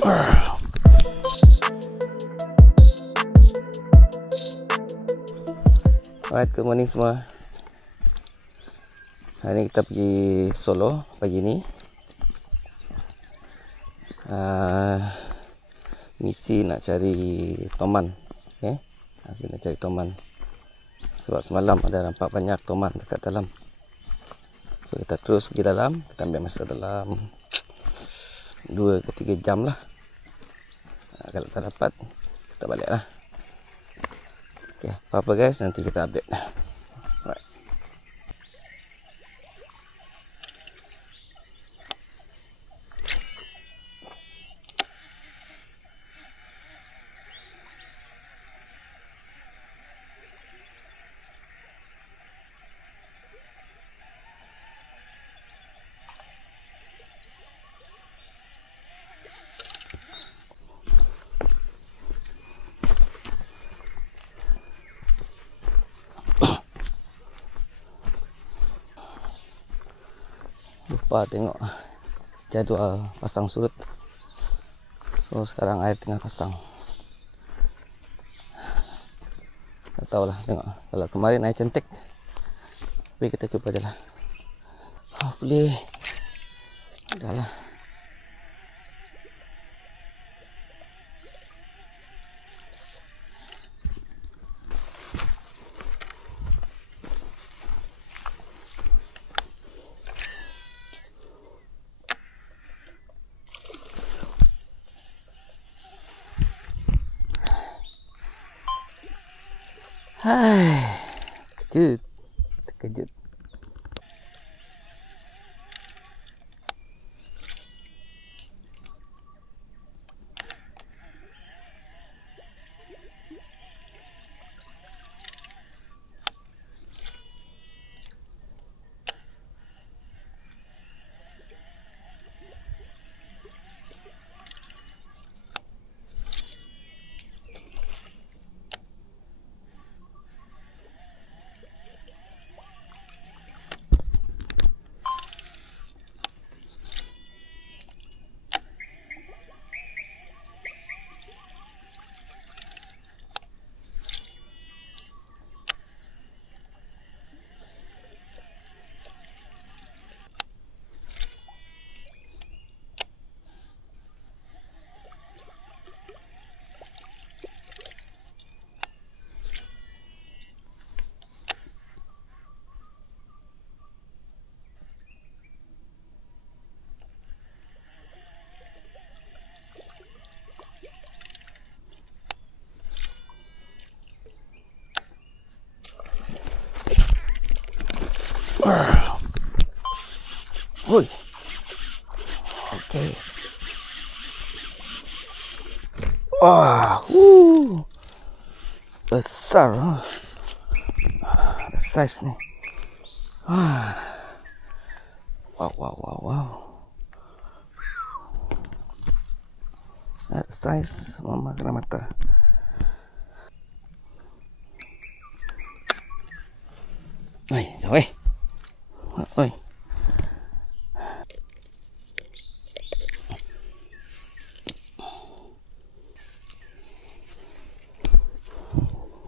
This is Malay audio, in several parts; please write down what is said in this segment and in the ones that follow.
Alright, good morning semua. Hari ni kita pergi Solo pagi ni. Misi nak cari toman. Okay? Nak cari toman. Sebab semalam ada nampak banyak toman dekat dalam. So kita terus pergi dalam. Kita ambil masa dalam 2 ke 3 jam lah. Kalau tak dapat, kita balik lah. Okay, apa-apa guys, nanti kita update. Alright. Lupa tengok jadual pasang surut. So sekarang air tengah pasang. Tak tahulah, tengok. Kalau kemarin air cantik, tapi kita cuba je lah. Hopefully dah lah. Hai, terkejut. Oi. Okay. Wah, besar. Ada size ni. Wow. Ada size, mama kena mata. Oi.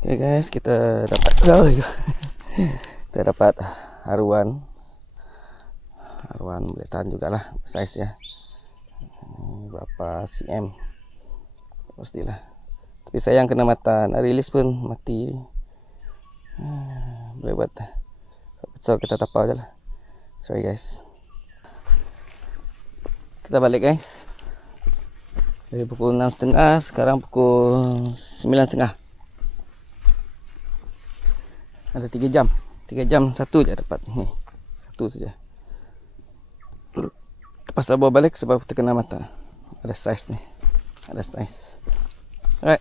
Okay guys, kita dapat haruan boleh tahan jugalah size ya. Berapa cm pastilah, tapi sayang kena mata, nak release pun mati. Boleh buat, so kita tapau je lah. Sorry guys. Kita balik guys. Dari pukul 6.30, sekarang pukul 9.30. Ada 3 jam. 3 jam, satu je dapat. Ni, satu saja. Terpaksa bawa balik sebab terkena mata. Ada size ni. Ada size. Alright.